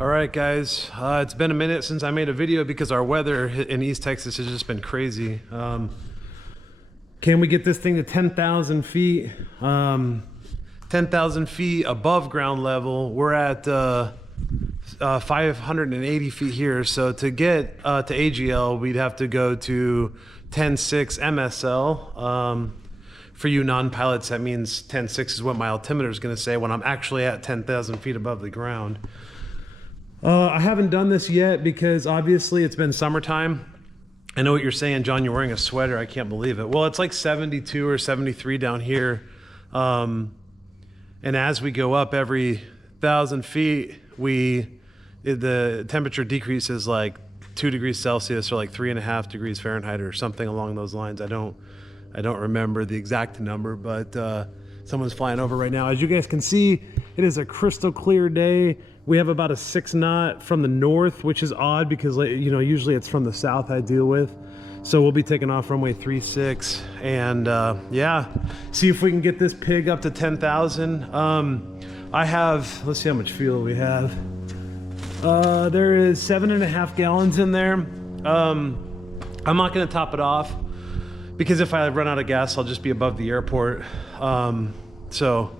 All right, guys, it's been a minute since I made a video because our weather in East Texas has just been crazy. Can we get this thing to 10,000 feet? 10,000 feet above ground level. We're at 580 feet here. So to get to AGL, we'd have to go to 10.6 MSL. For you non-pilots, that means 10.6 is what my altimeter is going to say when I'm actually at 10,000 feet above the ground. I haven't done this yet because obviously it's been summertime. I know what you're saying, John, you're wearing a sweater. I can't believe it. Well, it's like 72 or 73 down here. And as we go up every 1,000 feet, the temperature decreases like 2 degrees Celsius or like 3.5 degrees Fahrenheit or something along those lines. I don't remember the exact number, but someone's flying over right now. As you guys can see, it is a crystal clear day. We have about a 6 knot from the north, which is odd because, you know, usually it's from the south I deal with. So we'll be taking off runway 36 and yeah, see if we can get this pig up to 10,000. I have, let's see how much fuel we have. There is 7.5 gallons in there. I'm not gonna top it off because if I run out of gas, I'll just be above the airport. So,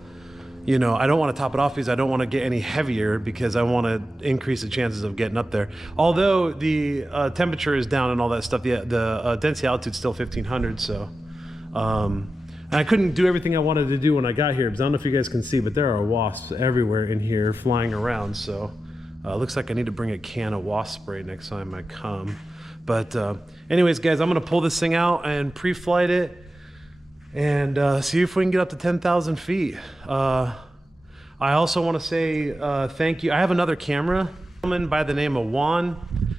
you know, I don't want to top it off because I don't want to get any heavier because I want to increase the chances of getting up there. Although the temperature is down and all that stuff, the density altitude is still 1,500. So, and I couldn't do everything I wanted to do when I got here because I don't know if you guys can see, but there are wasps everywhere in here flying around. So, looks like I need to bring a can of wasp spray next time I come. But anyways, guys, I'm going to pull this thing out and pre-flight it and see if we can get up to 10,000 feet. I also want to say thank you. I have another camera, a gentleman by the name of Juan.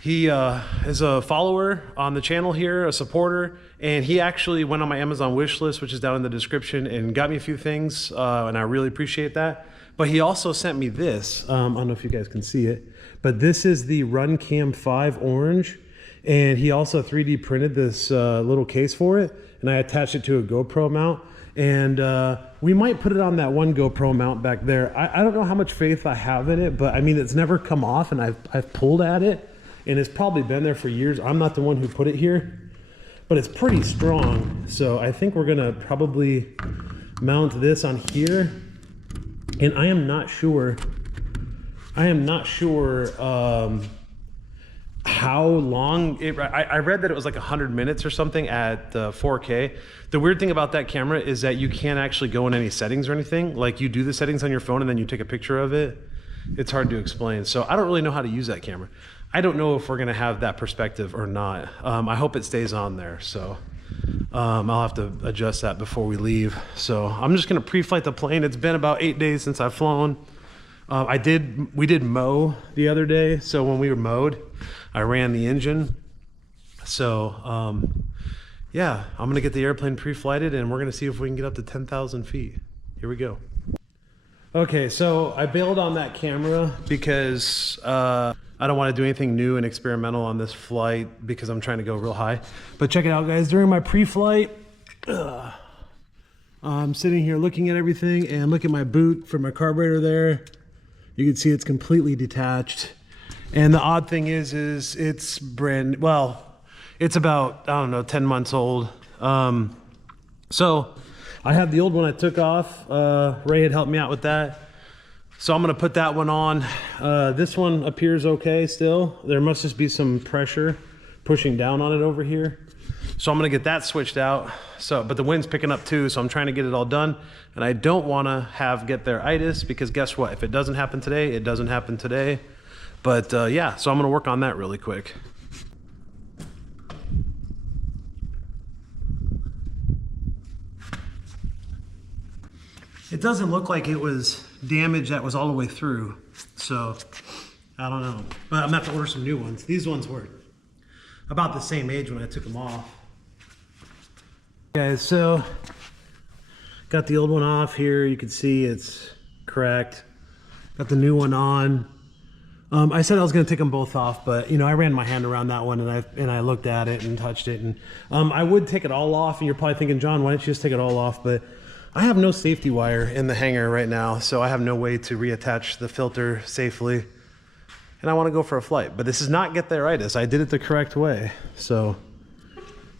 He is a follower on the channel here, a supporter, and he actually went on my Amazon wish list, which is down in the description, and got me a few things, and I really appreciate that. But he also sent me this. I don't know if you guys can see it, but this is the RunCam 5 orange, and he also 3D printed this little case for it, and I attached it to a GoPro mount, and we might put it on that one GoPro mount back there. I don't know how much faith I have in it, but I mean, it's never come off, and I've pulled at it, and it's probably been there for years. I'm not the one who put it here, but it's pretty strong. So I think we're gonna probably mount this on here, and I am not sure how long I read that it was like 100 minutes or something at 4K. The weird thing about that camera is that you can't actually go in any settings or anything. Like, you do the settings on your phone and then you take a picture of it. It's hard to explain. So I don't really know how to use that camera. I don't know if we're gonna have that perspective or not. I hope it stays on there. So I'll have to adjust that before we leave. So I'm just gonna pre-flight the plane. It's been about 8 days since I've flown. We did mow the other day. So when we were mowed, I ran the engine. So yeah, I'm gonna get the airplane pre-flighted and we're gonna see if we can get up to 10,000 feet. Here we go. Okay, so I bailed on that camera because I don't want to do anything new and experimental on this flight because I'm trying to go real high. But check it out, guys. During my pre-flight, I'm sitting here looking at everything, and look at my boot for my carburetor there. You can see it's completely detached. And the odd thing is it's it's about, I don't know, 10 months old. So I have the old one I took off. Ray had helped me out with that. So I'm gonna put that one on. This one appears okay still. There must just be some pressure pushing down on it over here. So I'm gonna get that switched out. But the wind's picking up too, so I'm trying to get it all done. And I don't wanna get there-itis because guess what? If it doesn't happen today, it doesn't happen today. But yeah, so I'm gonna work on that really quick. It doesn't look like it was damage that was all the way through, so I don't know. But I'm gonna have to order some new ones. These ones were about the same age when I took them off. Guys, so got the old one off here. You can see it's cracked. Got the new one on. I said I was gonna take them both off, but you know, I ran my hand around that one and I looked at it and touched it, and I would take it all off. And you're probably thinking, John, why don't you just take it all off? But I have no safety wire in the hangar right now, so I have no way to reattach the filter safely. And I want to go for a flight, but this is not get there-itis. I did it the correct way. So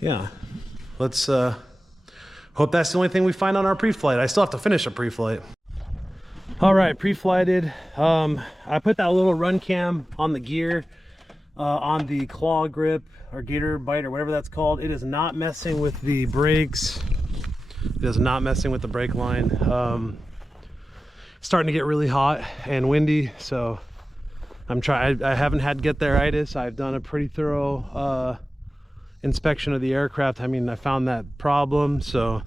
yeah, let's hope that's the only thing we find on our pre-flight. I still have to finish a pre-flight. All right, pre-flighted. I put that little run cam on the gear, on the claw grip or gator bite or whatever that's called. It is not messing with the brakes. It is not messing with the brake line. Starting to get really hot and windy, so I haven't had get there-itis. I've done a pretty thorough inspection of the aircraft. I mean, I found that problem, so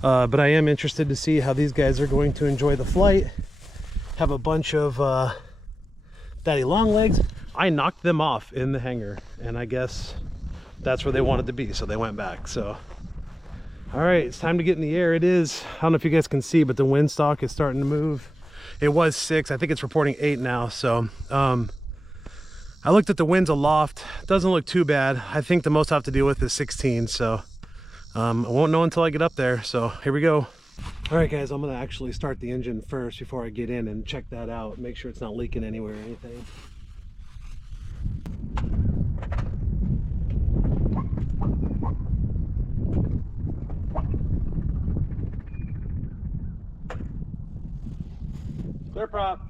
but I am interested to see how these guys are going to enjoy the flight. Have a bunch of daddy long legs. I knocked them off in the hangar, and I guess that's where they wanted to be, so they went back. So all right, it's time to get in the air. It is, I don't know if you guys can see, but the windstock is starting to move. It was 6, I think it's reporting 8 now. So I looked at the winds aloft. Doesn't look too bad. I think the most I have to deal with is 16, so I won't know until I get up there. So here we go. All right guys, I'm gonna actually start the engine first before I get in and check that out, make sure it's not leaking anywhere or anything. Clear prop.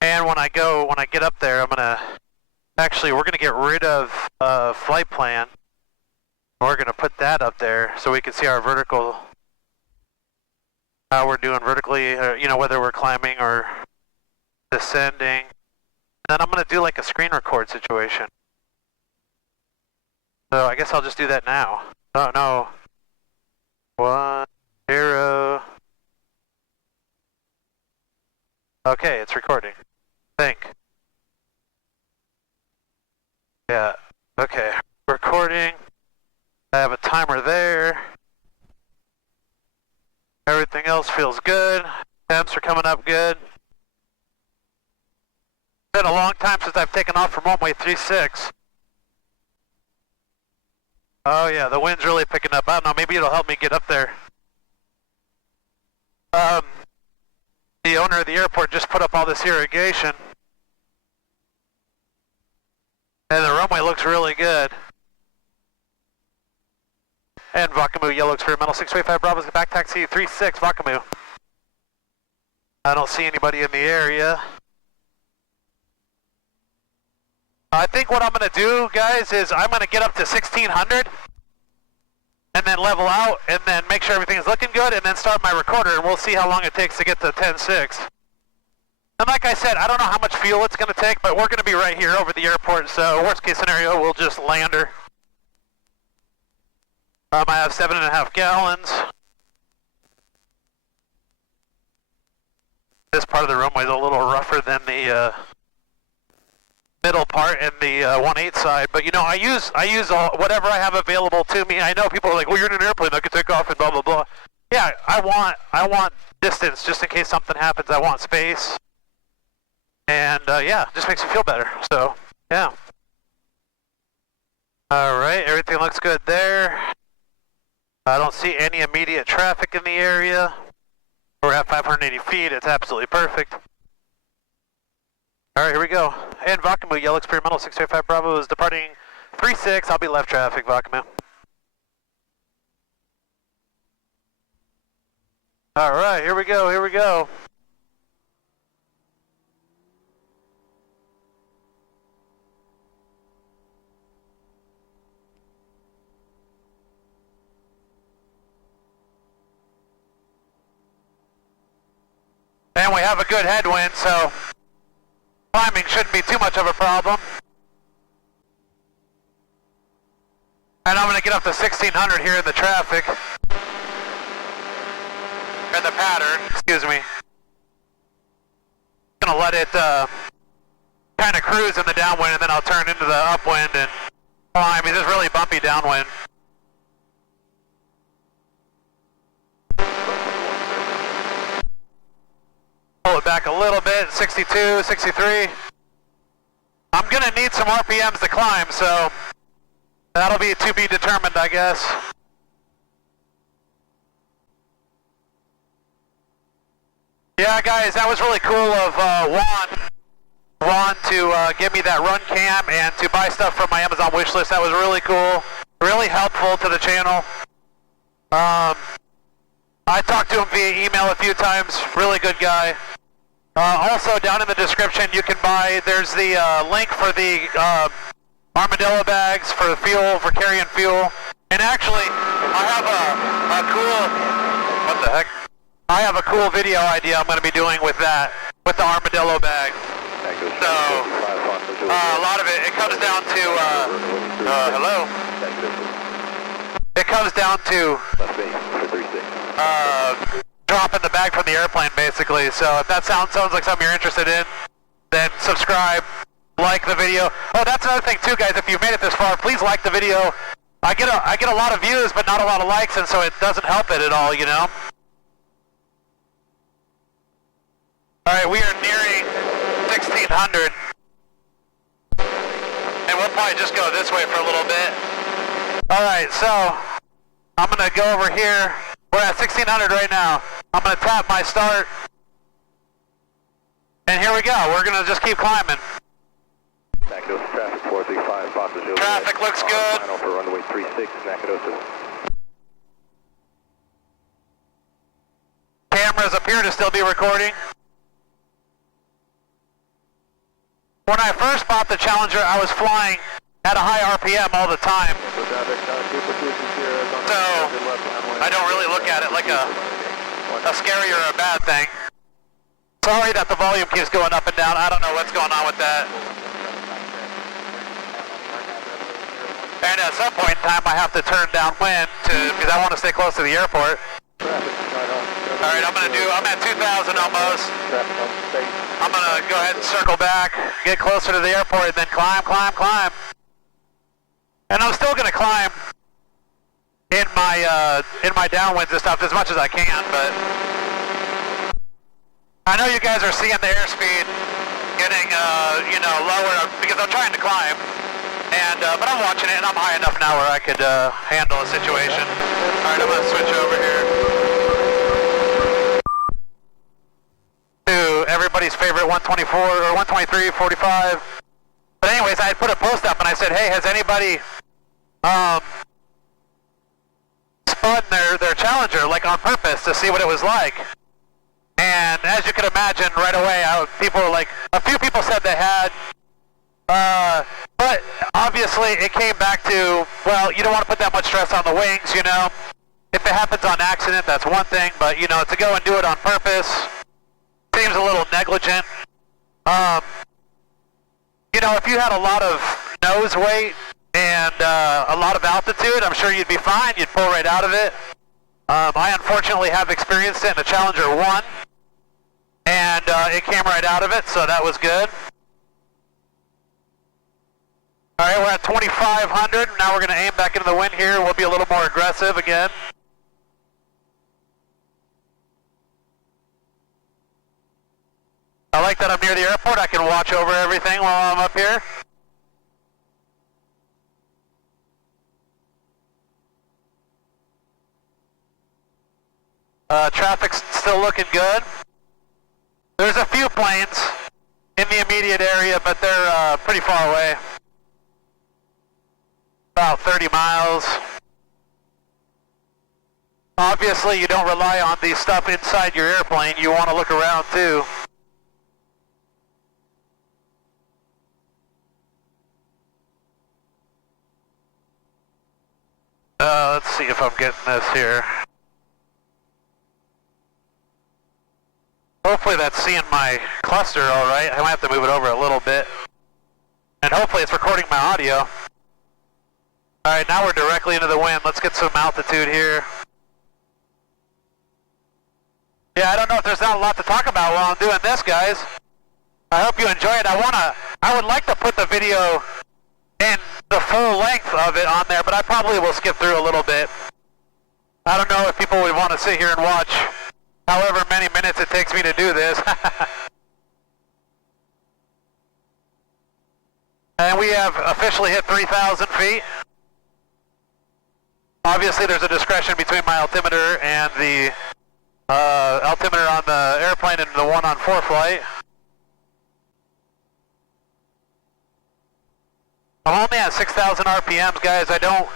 And when I get up there, we're gonna get rid of flight plan. We're gonna put that up there so we can see our vertical, how we're doing vertically, you know, whether we're climbing or descending. And then I'm gonna do like a screen record situation. So I guess I'll just do that now. Oh no. 1, 0. Okay, it's recording. Think. Yeah, okay. Recording. I have a timer there. Everything else feels good. Temps are coming up good. It's been a long time since I've taken off from runway 36. Oh yeah, the wind's really picking up. I don't know, maybe it'll help me get up there. The owner of the airport just put up all this irrigation. And the runway looks really good. And Vakamu, yellow experimental 625 Bravo's back taxi 36 Vakamu. I don't see anybody in the area. I think what I'm going to do, guys, is I'm going to get up to 1600 and then level out and then make sure everything is looking good and then start my recorder, and we'll see how long it takes to get to 10.6. And like I said, I don't know how much fuel it's going to take, but we're going to be right here over the airport, so worst case scenario, we'll just land her. I have 7.5 gallons. This part of the runway is a little rougher than the middle part and the 1/8 side, but you know, I use whatever I have available to me. I know people are like, well, you're in an airplane that could take off and blah blah blah. Yeah, I want distance just in case something happens. I want space, and yeah, just makes me feel better. So yeah. All right, everything looks good there. I don't see any immediate traffic in the area. We're at 580 feet. It's absolutely perfect. All right, here we go. And Vakamu, yellow experimental 625 Bravo is departing 36. I'll be left traffic, Vakamu. All right, here we go, here we go. And we have a good headwind, so climbing shouldn't be too much of a problem. And I'm going to get up to 1600 here in the traffic. In the pattern, excuse me. Going to let it kind of cruise in the downwind, and then I'll turn into the upwind and climb. It's just really bumpy downwind. back a little bit, 62, 63. I'm gonna need some RPMs to climb, so that'll be to be determined, I guess. Yeah, guys, that was really cool of Juan to give me that run cam and to buy stuff from my Amazon wish list. That was really cool, really helpful to the channel. I talked to him via email a few times, really good guy. Also, down in the description, you can buy, there's the link for the armadillo bags for fuel, for carrying fuel. And actually, I have a cool, what the heck? I have a cool video idea I'm going to be doing with that, with the armadillo bag. So, a lot of it comes down to, hello? It comes down to dropping the bag from the airplane, basically. So if that sounds like something you're interested in, then subscribe, like the video. Oh, that's another thing too, guys. If you've made it this far, please like the video. I get a lot of views, but not a lot of likes, and so it doesn't help it at all, you know. All right, we are nearing 1600, and we'll probably just go this way for a little bit. All right, so I'm gonna go over here. We're at 1600 right now. I'm gonna tap my start, and here we go. We're gonna just keep climbing. Traffic 435, Traffic looks good. Final for runway 36, Nacogdoches. Cameras appear to still be recording. When I first bought the Challenger, I was flying at a high RPM all the time. So I don't really look at it like a scary or a bad thing. Sorry that the volume keeps going up and down. I don't know what's going on with that. And at some point in time, I have to turn downwind because I want to stay close to the airport. All right, I'm at 2,000 almost. I'm gonna go ahead and circle back, get closer to the airport, and then climb. And I'm still gonna climb in my downwinds and stuff as much as I can, but I know you guys are seeing the airspeed getting lower because I'm trying to climb, and but I'm watching it and I'm high enough now where I could handle a situation. All right, I'm gonna switch over here to everybody's favorite 124 or 123, 45. But anyways, I had put a post up and I said, hey, has anybody spun their Challenger like on purpose to see what it was like? And as you can imagine, right away, people were like, a few people said they had, but obviously it came back to, well, you don't want to put that much stress on the wings, you know. If it happens on accident, that's one thing, but you know, to go and do it on purpose seems a little negligent. You know, if you had a lot of nose weight and a lot of altitude, I'm sure you'd be fine. You'd pull right out of it. I unfortunately have experienced it in the Challenger 1, and it came right out of it, so that was good. All right, we're at 2,500. Now we're going to aim back into the wind here. We'll be a little more aggressive again. I like that I'm near the airport. I can watch over everything while I'm up here. Traffic's still looking good. There's a few planes in the immediate area, but they're pretty far away. About 30 miles. Obviously, you don't rely on the stuff inside your airplane. You want to look around too. Let's see if I'm getting this here. Hopefully that's seeing my cluster all right. I might have to move it over a little bit. And hopefully it's recording my audio. All right, now we're directly into the wind. Let's get some altitude here. Yeah, I don't know if there's not a lot to talk about while I'm doing this, guys. I hope you enjoy it. I would like to put the video in the full length of it on there, but I probably will skip through a little bit. I don't know if people would want to sit here and watch however many minutes it takes me to do this. And we have officially hit 3,000 feet. Obviously there's a discretion between my altimeter and the altimeter on the airplane and the one on ForeFlight. I'm only at 6,000 RPMs, guys. I don't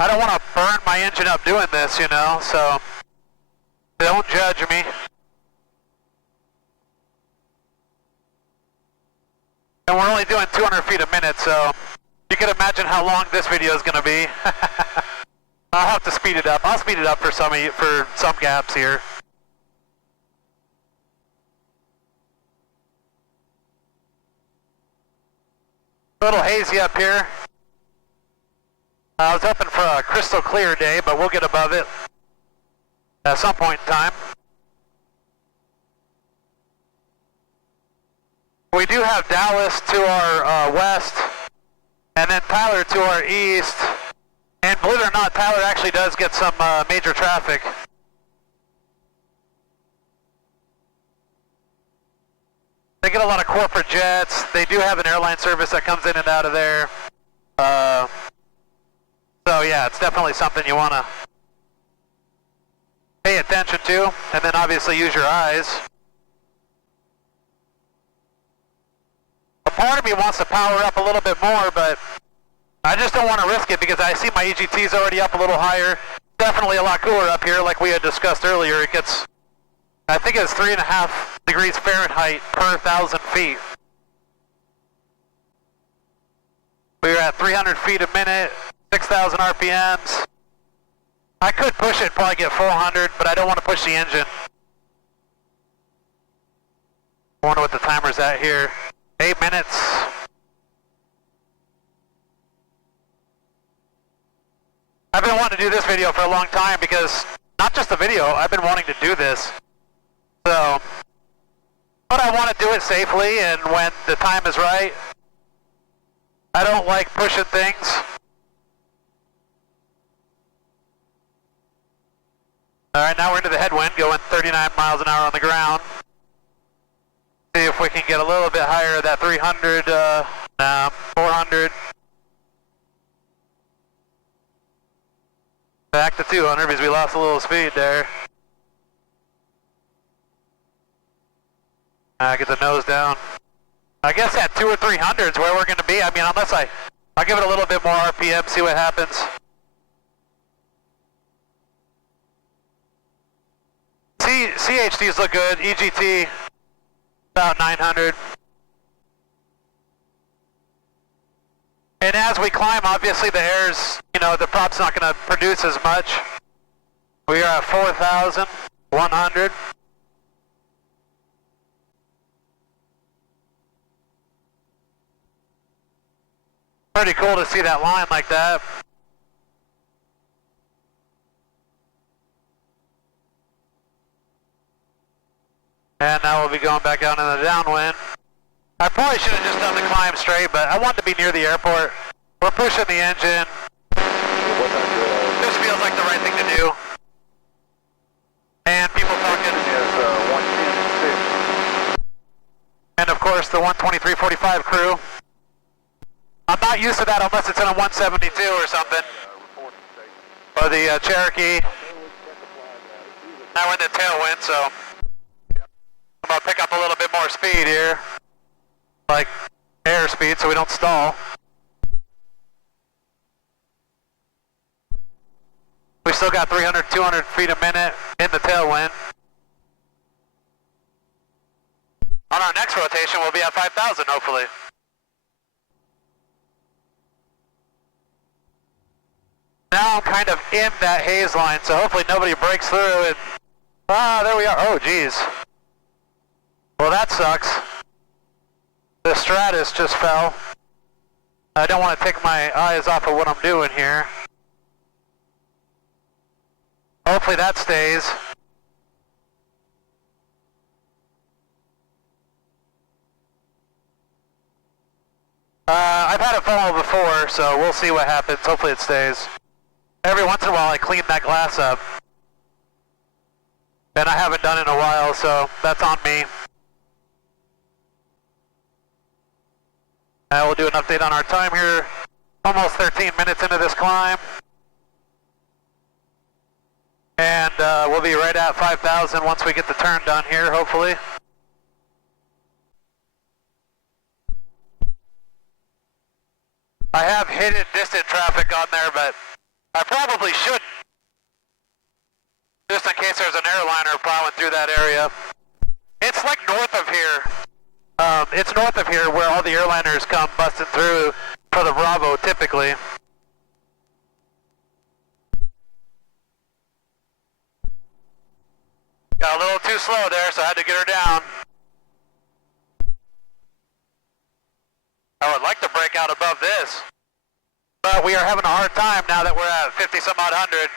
want to burn my engine up doing this, you know, so don't judge me. And we're only doing 200 feet a minute, so you can imagine how long this video is going to be. I'll have to speed it up. I'll speed it up for some gaps here. A little hazy up here. I was hoping for a crystal clear day, but we'll get above it at some point in time. We do have Dallas to our west, and then Tyler to our east. And believe it or not, Tyler actually does get some major traffic. They get a lot of corporate jets. They do have an airline service that comes in and out of there. So yeah, it's definitely something you want to pay attention to, and then obviously use your eyes. A part of me wants to power up a little bit more, but I just don't want to risk it because I see my EGT's already up a little higher. Definitely a lot cooler up here, like we had discussed earlier. It gets, I think it's 3.5 degrees Fahrenheit per 1,000 feet. We're at 300 feet a minute, 6,000 RPMs. I could push it, probably get 400, but I don't want to push the engine. I wonder what the timer's at here. 8 minutes. I've been wanting to do this video for a long time because, not just the video, I've been wanting to do this. So, but I want to do it safely and when the time is right. I don't like pushing things. Alright, now we're into the headwind, going 39 miles an hour on the ground. See if we can get a little bit higher at that 300, 400. Back to 200 because we lost a little speed there. Get the nose down. I guess at 200 or 300 is where we're going to be. I mean, unless I'll give it a little bit more RPM, see what happens. CHDs look good. EGT about 900. And as we climb, obviously the air's, you know, the prop's not going to produce as much. We are at 4,100. Pretty cool to see that line like that. And now we'll be going back out in the downwind. I probably should have just done the climb straight, but I wanted to be near the airport. We're pushing the engine. This feels like the right thing to do. And people talking. Yes, 126. And of course the 12345 crew. I'm not used to that unless it's in a 172 or something. Or the Cherokee. Now we're in the tailwind, so I'm going to pick up a little bit more speed here. Like air speed so we don't stall. We still got 300, 200 feet a minute in the tailwind. On our next rotation, we'll be at 5,000 hopefully. Now I'm kind of in that haze line, so hopefully nobody breaks through and... there we are. Oh, geez. Well, that sucks. The Stratus just fell. I don't want to take my eyes off of what I'm doing here. Hopefully that stays. I've had it fall before, so we'll see what happens. Hopefully it stays. Every once in a while I clean that glass up. And I haven't done it in a while, so that's on me. We'll do an update on our time here. Almost 13 minutes into this climb. And we'll be right at 5,000 once we get the turn done here, hopefully. I have hidden distant traffic on there, but I probably shouldn't. Just in case there's an airliner plowing through that area. It's like north of here. It's north of here where all the airliners come busting through for the Bravo, typically. Got a little too slow there, so I had to get her down. I would like to break out above this. But we are having a hard time now that we're at 50 some odd hundred.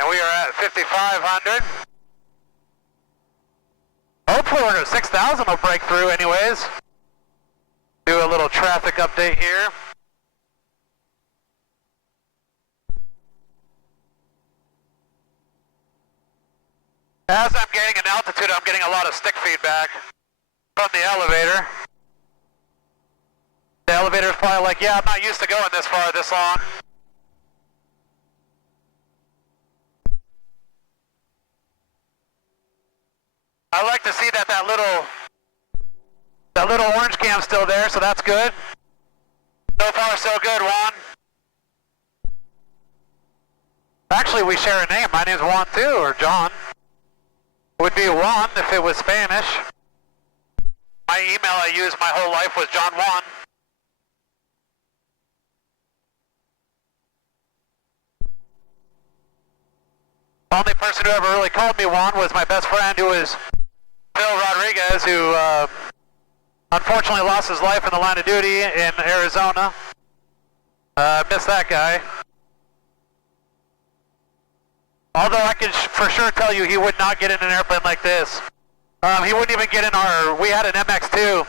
And we are at 5,500. Hopefully we're at 6,000 will break through anyways. Do a little traffic update here. As I'm gaining in altitude, I'm getting a lot of stick feedback from the elevator. The elevator's probably like, yeah, I'm not used to going this far this long. I like to see that little orange cam's still there, so that's good. So far, so good, Juan. Actually, we share a name. My name's Juan too, or John. Would be Juan if it was Spanish. My email I used my whole life was John Juan. Only person who ever really called me Juan was my best friend, who was Phil Rodriguez, who unfortunately lost his life in the line of duty in Arizona. Miss that guy. Although I can for sure tell you he would not get in an airplane like this. He wouldn't even get in we had an MX-2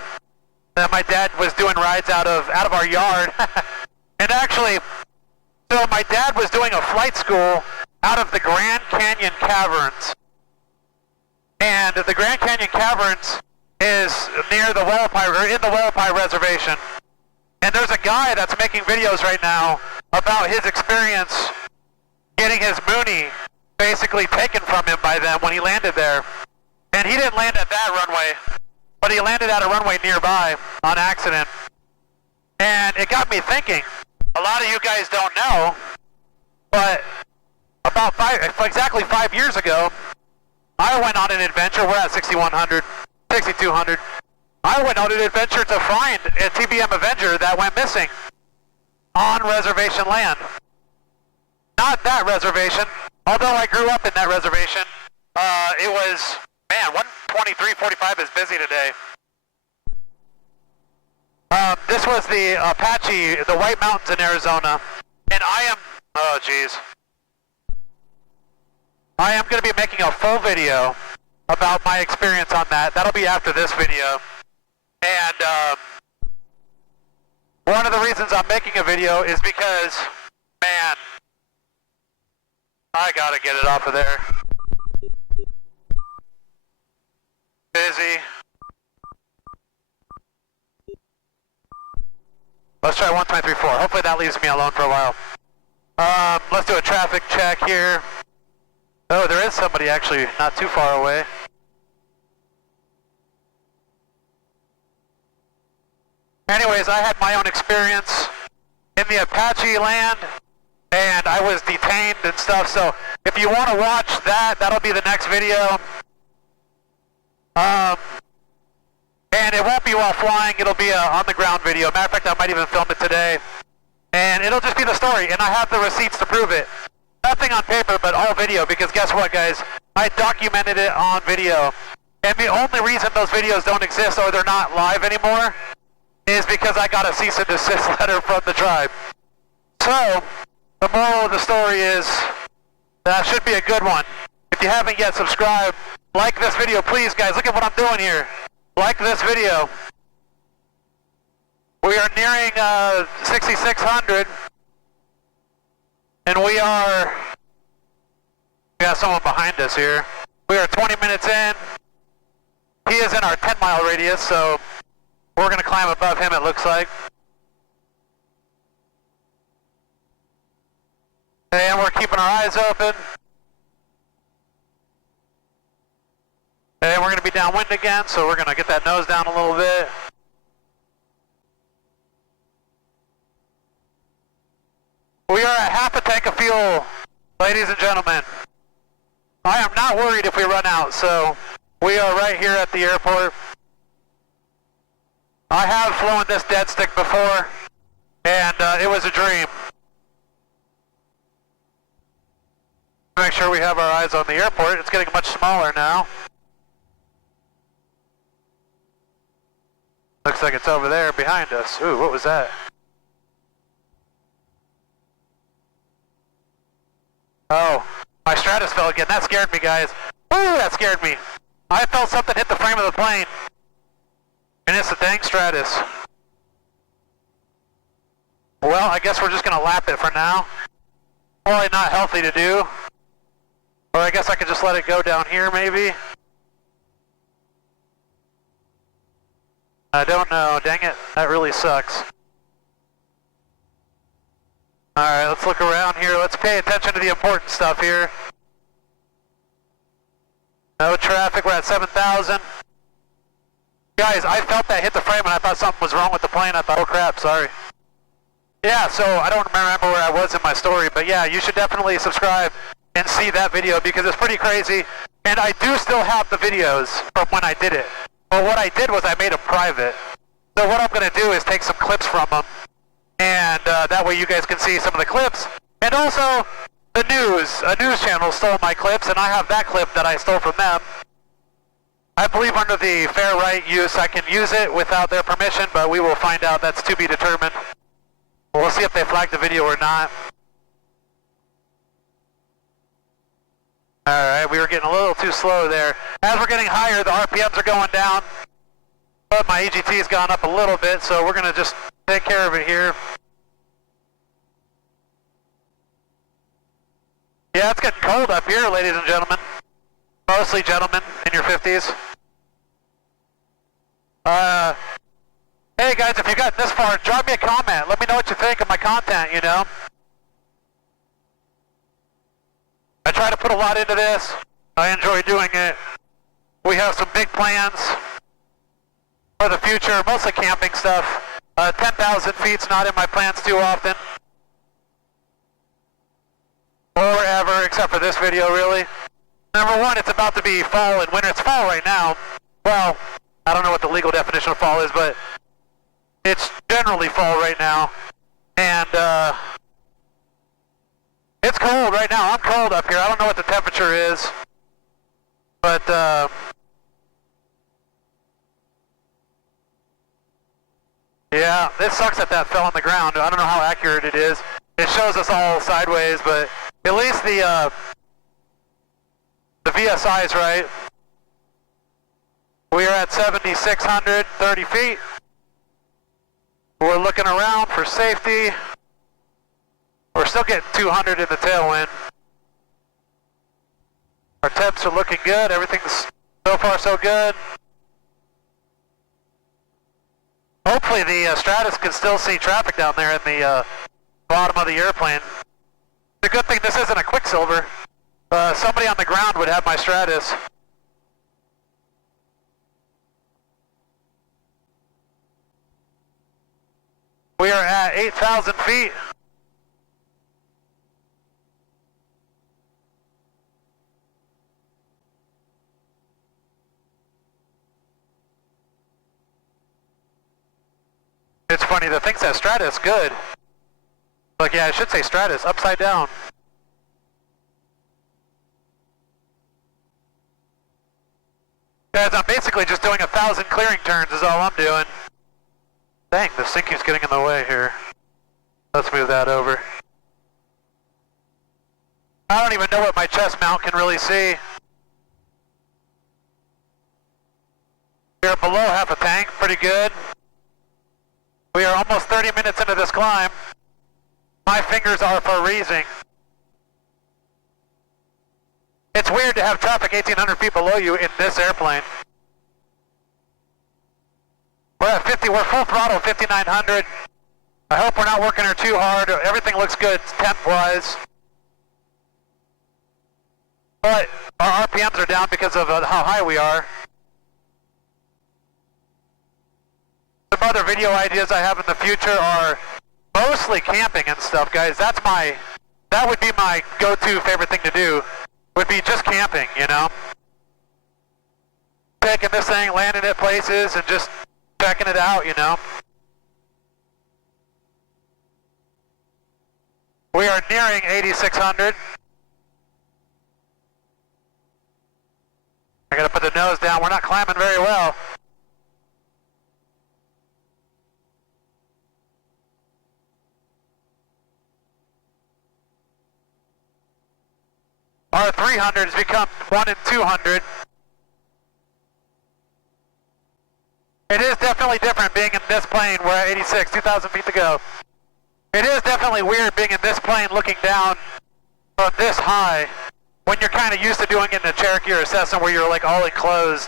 that my dad was doing rides out of our yard. And actually, so my dad was doing a flight school out of the Grand Canyon Caverns. And the Grand Canyon Caverns is near the in the Wallapai Reservation. And there's a guy that's making videos right now about his experience getting his Mooney basically taken from him by them when he landed there. And he didn't land at that runway, but he landed at a runway nearby on accident. And it got me thinking, a lot of you guys don't know, but about exactly 5 years ago, I went on an adventure. We're at 6,100, 6,200. I went on an adventure to find a TBM Avenger that went missing on reservation land. Not that reservation, although I grew up in that reservation. It was, man, 123.45 is busy today. This was the Apache, the White Mountains in Arizona, and I am going to be making a full video about my experience on that. That'll be after this video. And one of the reasons I'm making a video is because, man, I gotta get it off of there. Busy. Let's try 123.4. Hopefully that leaves me alone for a while. Let's do a traffic check here. Oh, there is somebody actually not too far away. Anyways, I had my own experience in the Apache land, and I was detained and stuff, so if you want to watch that, that'll be the next video. And it won't be while flying, it'll be a on-the-ground video. Matter of fact, I might even film it today. And it'll just be the story, and I have the receipts to prove it. Nothing on paper, but all video, because guess what, guys? I documented it on video. And the only reason those videos don't exist, or they're not live anymore, is because I got a cease and desist letter from the tribe. So, the moral of the story is, that should be a good one. If you haven't yet subscribed, like this video, please, guys. Look at what I'm doing here. Like this video. We are nearing 6,600. And we got someone behind us here. We are 20 minutes in. He is in our 10-mile radius, so we're going to climb above him, it looks like. And we're keeping our eyes open. And we're going to be downwind again, so we're going to get that nose down a little bit. We are at half a tank of fuel, ladies and gentlemen. I am not worried if we run out, so we are right here at the airport. I have flown this dead stick before, and it was a dream. Make sure we have our eyes on the airport. It's getting much smaller now. Looks like it's over there behind us. Ooh, what was that? Oh, my Stratus fell again. That scared me, guys. Ooh, that scared me. I felt something hit the frame of the plane. And it's the dang Stratus. Well, I guess we're just going to lap it for now. Probably not healthy to do. Or I guess I could just let it go down here, maybe. I don't know. Dang it. That really sucks. Alright, let's look around here. Let's pay attention to the important stuff here. No traffic. We're at 7,000. Guys, I felt that hit the frame and I thought something was wrong with the plane. I thought, oh crap, sorry. Yeah, so I don't remember where I was in my story, but yeah, you should definitely subscribe and see that video because it's pretty crazy. And I do still have the videos from when I did it. But what I did was I made them private. So what I'm going to do is take some clips from them. And that way you guys can see some of the clips. And also, the news. A news channel stole my clips, and I have that clip that I stole from them. I believe under the fair right use, I can use it without their permission, but we will find out. That's to be determined. We'll see if they flag the video or not. Alright, we were getting a little too slow there. As we're getting higher, the RPMs are going down. But my EGT's gone up a little bit, so we're going to just take care of it here. Yeah, it's getting cold up here, ladies and gentlemen. Mostly gentlemen in your 50s. Hey guys, if you got this far, drop me a comment. Let me know what you think of my content, you know. I try to put a lot into this. I enjoy doing it. We have some big plans for the future, mostly camping stuff. 10,000 feet's not in my plans too often. Or ever, except for this video, really. Number one, it's about to be fall and winter. It's fall right now. Well, I don't know what the legal definition of fall is, but it's generally fall right now. And, it's cold right now. I'm cold up here. I don't know what the temperature is. But, yeah, it sucks that fell on the ground. I don't know how accurate it is. It shows us all sideways, but at least the VSI is right. We are at 7,600, 30 feet. We're looking around for safety. We're still getting 200 in the tailwind. Our temps are looking good. Everything's so far so good. Hopefully the Stratus can still see traffic down there in the bottom of the airplane. The good thing this isn't a Quicksilver. Somebody on the ground would have my Stratus. We are at 8,000 feet. It's funny, the thing says Stratus, good. Like, yeah, I should say Stratus, upside down. Guys, I'm basically just doing 1,000 clearing turns is all I'm doing. Dang, the sink is getting in the way here. Let's move that over. I don't even know what my chest mount can really see. We are below half a tank, pretty good. We are almost 30 minutes into this climb. My fingers are freezing. It's weird to have traffic 1,800 feet below you in this airplane. We're at 50, we're full throttle, 5,900. I hope we're not working her too hard. Everything looks good temp-wise. But our RPMs are down because of how high we are. Some other video ideas I have in the future are mostly camping and stuff, guys. That would be my go-to favorite thing to do, would be just camping, you know? Taking this thing, landing it places, and just checking it out, you know? We are nearing 8,600. I gotta put the nose down. We're not climbing very well. Our 300 has become 1 and 200. It is definitely different being in this plane. We're at 86, 2,000 feet to go. It is definitely weird being in this plane looking down from this high when you're kind of used to doing it in a Cherokee or a Cessna where you're like all enclosed.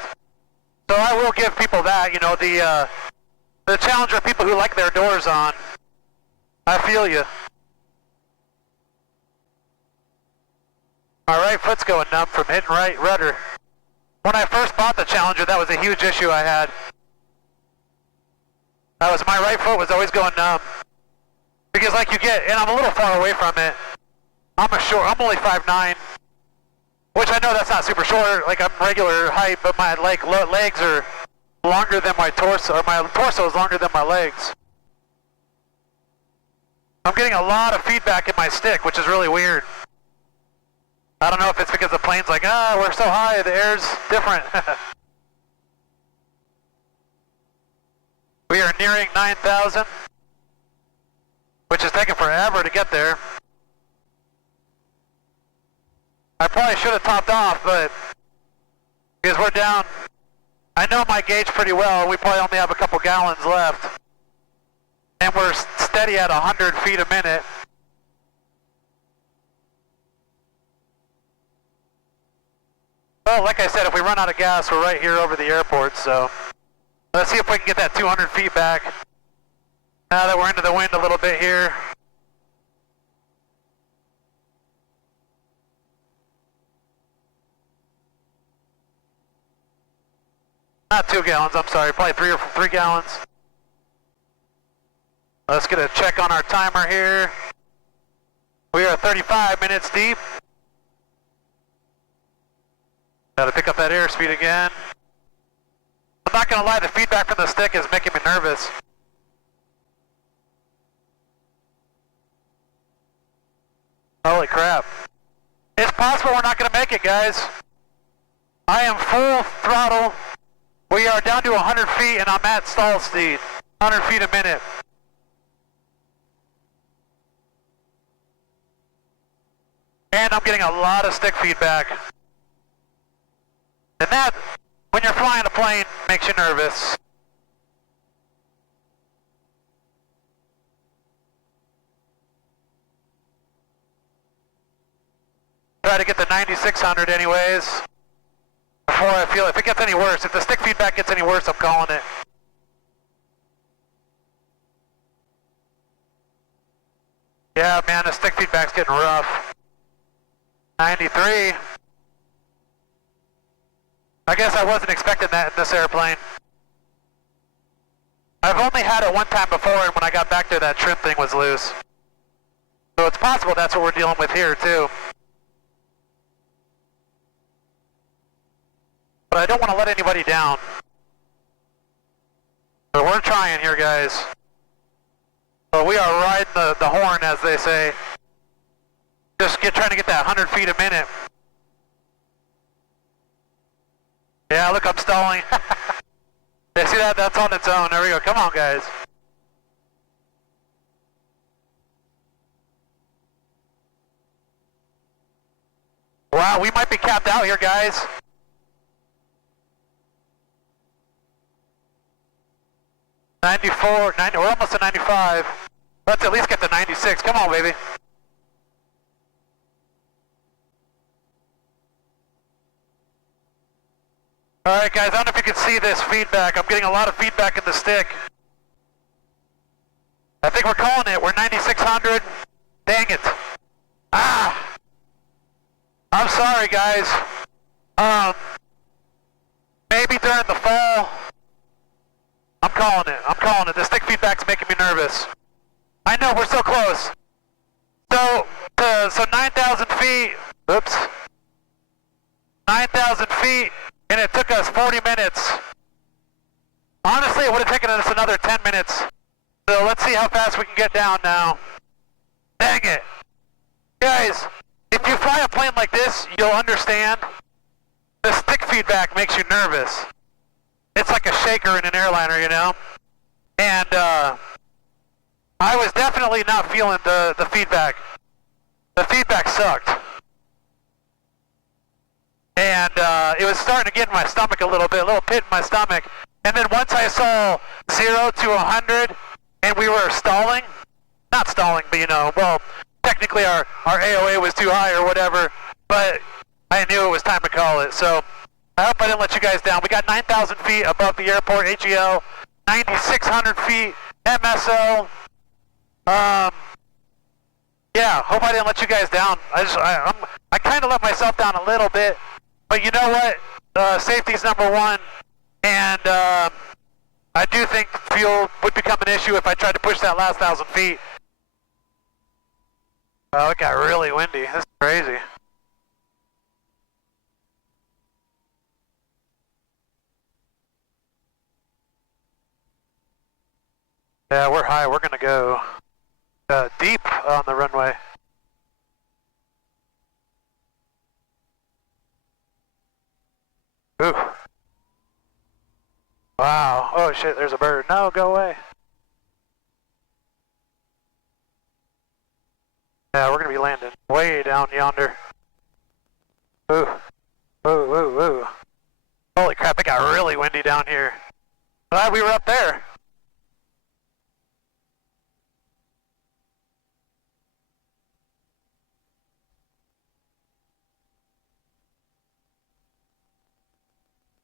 So I will give people that, you know, the Challenger people who like their doors on. I feel you. My right foot's going numb from hitting right rudder. When I first bought the Challenger, that was a huge issue I had. My right foot was always going numb. Because like you get, and I'm a little far away from it. I'm only 5'9", which I know that's not super short, like I'm regular height, but my legs are longer than my torso, or my torso is longer than my legs. I'm getting a lot of feedback in my stick, which is really weird. I don't know if it's because the plane's like, we're so high, the air's different. We are nearing 9,000, which is taking forever to get there. I probably should have topped off, but because we're down, I know my gauge pretty well. We probably only have a couple gallons left. And we're steady at 100 feet a minute. Well, like I said, if we run out of gas, we're right here over the airport, so let's see if we can get that 200 feet back. Now that we're into the wind a little bit here. Not 2 gallons, I'm sorry, probably 3 gallons. Let's get a check on our timer here. We are 35 minutes deep. Gotta pick up that airspeed again. I'm not gonna lie, the feedback from the stick is making me nervous. Holy crap. It's possible we're not gonna make it, guys. I am full throttle. We are down to 100 feet and I'm at stall speed. 100 feet a minute. And I'm getting a lot of stick feedback. And that, when you're flying a plane, makes you nervous. Try to get the 9600 anyways. Before I feel, if it gets any worse, if the stick feedback gets any worse, I'm calling it. Yeah, man, the stick feedback's getting rough. 93. I guess I wasn't expecting that in this airplane. I've only had it one time before, and when I got back there, that trim thing was loose. So it's possible that's what we're dealing with here, too. But I don't want to let anybody down. But we're trying here, guys. So we are riding the horn, as they say. Just trying to get that 100 feet a minute. Yeah, look, I'm stalling. Yeah, see that? That's on its own. There we go. Come on, guys. Wow, we might be capped out here, guys. 94, 90, we're almost at 95. Let's at least get to 96. Come on, baby. Alright guys, I don't know if you can see this feedback. I'm getting a lot of feedback in the stick. I think we're calling it. We're 9600. Dang it. Ah! I'm sorry guys. Maybe during the fall. I'm calling it. I'm calling it. The stick feedback's making me nervous. I know, we're so close. So 9,000 feet. Oops. 9,000 feet, and it took us 40 minutes. Honestly, it would have taken us another 10 minutes. So let's see how fast we can get down now. Dang it. Guys, if you fly a plane like this, you'll understand. The stick feedback makes you nervous. It's like a shaker in an airliner, you know? And I was definitely not feeling the feedback. The feedback sucked. And it was starting to get in my stomach a little bit, a little pit in my stomach. And then once I saw 0 to 100 and we were stalling, not stalling, but you know, well, technically our AOA was too high or whatever, but I knew it was time to call it. So I hope I didn't let you guys down. We got 9,000 feet above the airport, AGL, 9,600 feet, MSO. Yeah, hope I didn't let you guys down. I kind of let myself down a little bit, but you know what? Safety's number one, and I do think fuel would become an issue if I tried to push that last 1,000 feet. Oh, it got really windy. That's crazy. Yeah, we're high. We're gonna go deep on the runway. Ooh. Wow. Oh shit, there's a bird. No, go away. Yeah, we're gonna be landing way down yonder. Ooh. Ooh, ooh, ooh. Holy crap, it got really windy down here. Glad we were up there.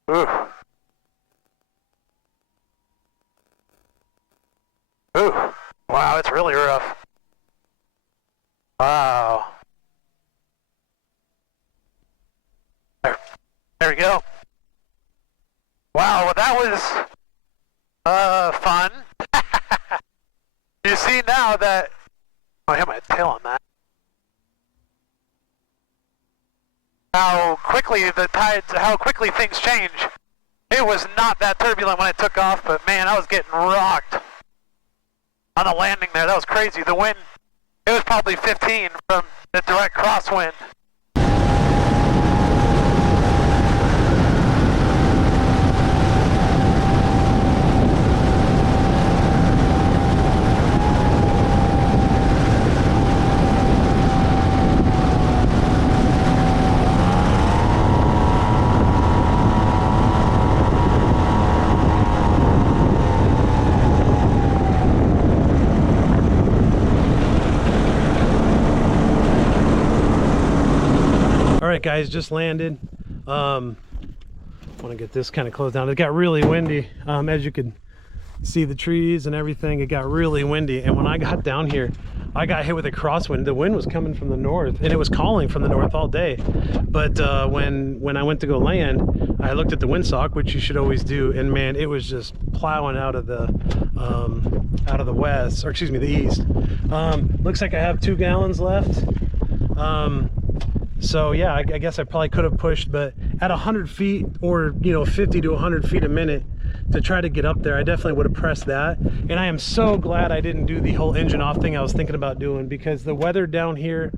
Ooh. Ooh. Wow, it's really rough. Wow. There we go. Wow, well that was fun. You see now that I hit my tail on that. How quickly the tides, how quickly things change. It was not that turbulent when it took off, but man, I was getting rocked on the landing there. That was crazy. The wind, it was probably 15 from the direct crosswind. All right, guys, just landed. Want to get this kind of closed down. It got really windy. As you can see, the trees and everything, it got really windy. And when I got down here, I got hit with a crosswind. The wind was coming from the north, and it was calling from the north all day. But when I went to go land, I looked at the windsock, which you should always do, and man, it was just plowing out of the west, or excuse me, the east. Looks like I have 2 gallons left. So yeah, I guess I probably could have pushed, but at 100 feet or 50 to 100 feet a minute to try to get up there, I definitely would have pressed that. And I am so glad I didn't do the whole engine off thing I was thinking about doing, because the weather down here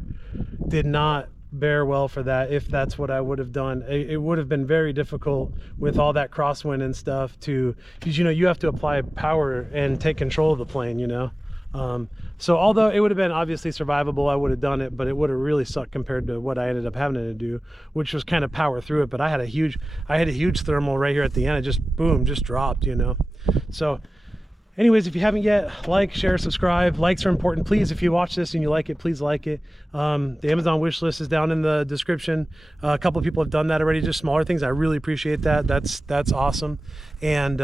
did not bear well for that. If that's what I would have done, it would have been very difficult with all that crosswind and stuff because you have to apply power and take control of the plane. So although it would have been obviously survivable, I would have done it, but it would have really sucked compared to what I ended up having to do, which was kind of power through it. But I had a huge thermal right here at the end. It just boom, just dropped. So anyways, if you haven't yet, like, share, subscribe. Likes are important. Please, if you watch this and you like it, please like it. The Amazon wish list is down in the description. A couple of people have done that already, just smaller things. I really appreciate that. That's awesome. And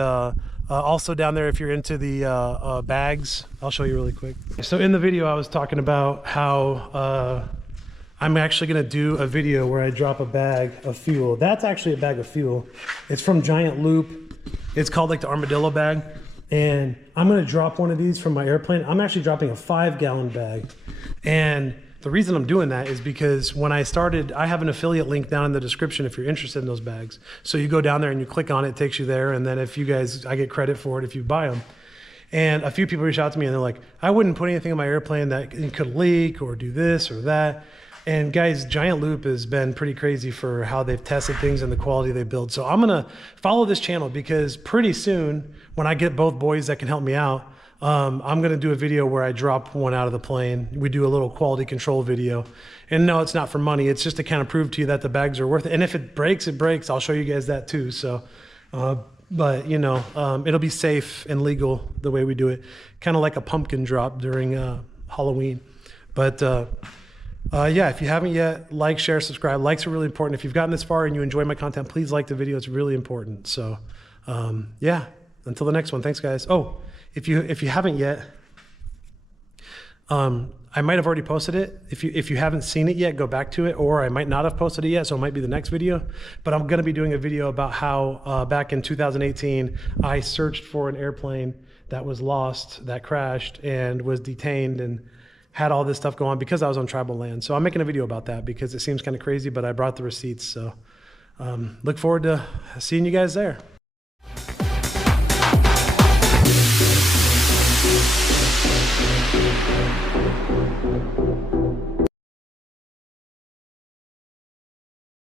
also down there, if you're into the bags, I'll show you really quick. So in the video, I was talking about how I'm actually gonna do a video where I drop a bag of fuel. That's actually a bag of fuel. It's from Giant Loop. It's called like the armadillo bag. And I'm gonna drop one of these from my airplane. I'm actually dropping a 5-gallon bag. And the reason I'm doing that is because when I started, I have an affiliate link down in the description if you're interested in those bags. So you go down there and you click on it, it takes you there. And then if you guys, I get credit for it if you buy them. And a few people reach out to me and they're like, I wouldn't put anything in my airplane that could leak or do this or that. And guys, Giant Loop has been pretty crazy for how they've tested things and the quality they build. So I'm gonna follow this channel because pretty soon, when I get both boys that can help me out, I'm gonna do a video where I drop one out of the plane. We do a little quality control video. And no, it's not for money. It's just to kind of prove to you that the bags are worth it. And if it breaks, it breaks. I'll show you guys that too. So, but you know, it'll be safe and legal the way we do it. Kind of like a pumpkin drop during Halloween. But yeah, if you haven't yet, like, share, subscribe. Likes are really important. If you've gotten this far and you enjoy my content, please like the video. It's really important. So yeah, until the next one. Thanks, guys. Oh, if you haven't yet, I might have already posted it. If you haven't seen it yet, go back to it, or I might not have posted it yet, so it might be the next video. But I'm gonna be doing a video about how back in 2018, I searched for an airplane that was lost, that crashed, and was detained, and had all this stuff go on because I was on tribal land. So I'm making a video about that because it seems kind of crazy, but I brought the receipts. So look forward to seeing you guys there.